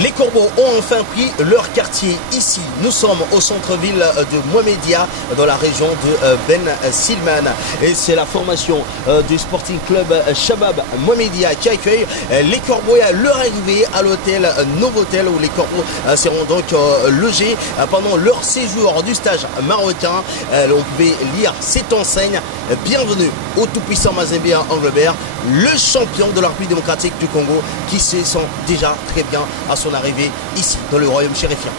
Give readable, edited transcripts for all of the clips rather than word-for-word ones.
Les Corbeaux ont enfin pris leur quartier ici. Nous sommes au centre-ville de Mohamedia, dans la région de Ben Silman. Et c'est la formation du Sporting Club Shabab Mohamedia qui accueille les Corbeaux à leur arrivée à l'hôtel Novotel, où les Corbeaux seront donc logés pendant leur séjour du stage marocain. On pouvait lire cette enseigne: bienvenue au tout-puissant Mazembe Anglebert, le champion de la République démocratique du Congo, qui se sent déjà très bien à son arrivée ici dans le royaume chérifien.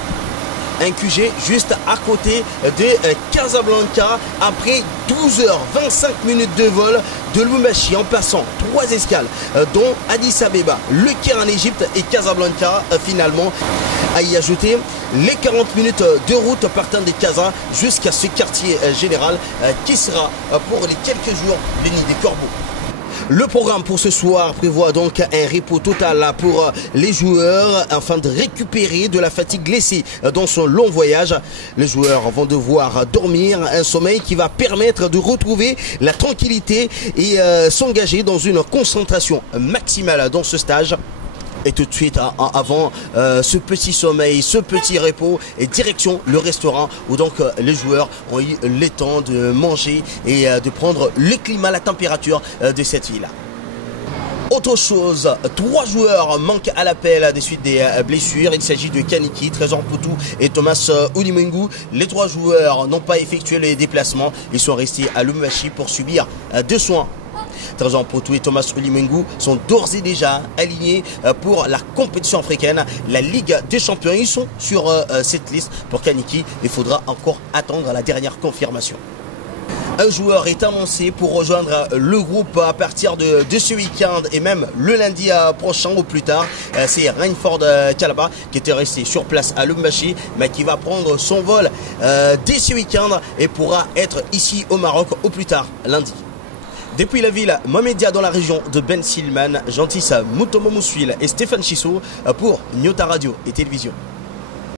Un QG juste à côté de Casablanca, après 12h25 de vol de Lubumbashi, en passant 3 escales dont Addis Abeba, Le Caire en Égypte et Casablanca finalement. À y ajouter les 40 minutes de route partant de Casa jusqu'à ce quartier général qui sera pour les quelques jours le nid des Corbeaux. Le programme pour ce soir prévoit donc un repos total pour les joueurs afin de récupérer de la fatigue laissée dans son long voyage. Les joueurs vont devoir dormir, un sommeil qui va permettre de retrouver la tranquillité et s'engager dans une concentration maximale dans ce stage. Et tout de suite, avant ce petit sommeil, ce petit repos, et direction le restaurant où donc les joueurs ont eu le temps de manger et de prendre le climat, la température de cette ville. Autre chose, 3 joueurs manquent à l'appel des suites des blessures. Il s'agit de Kaniki, Trésor Poutou et Thomas Ulimengu. Les 3 joueurs n'ont pas effectué les déplacements. Ils sont restés à Lubumbashi pour subir 2 soins. Trésor Poutou et Thomas Ulimengu sont d'ores et déjà alignés pour la compétition africaine, la Ligue des Champions. Ils sont sur cette liste. Pour Kaniki, il faudra encore attendre la dernière confirmation. Un joueur est annoncé pour rejoindre le groupe à partir de ce week-end et même le lundi prochain au plus tard. C'est Rainford Kalaba qui était resté sur place à Lubumbashi, mais qui va prendre son vol dès ce week-end et pourra être ici au Maroc au plus tard lundi. Depuis la ville Mohamedia dans la région de Ben Silman, Jean-Tissa Mutomo Moussuil et Stéphane Chissot pour Nyota Radio et Télévision.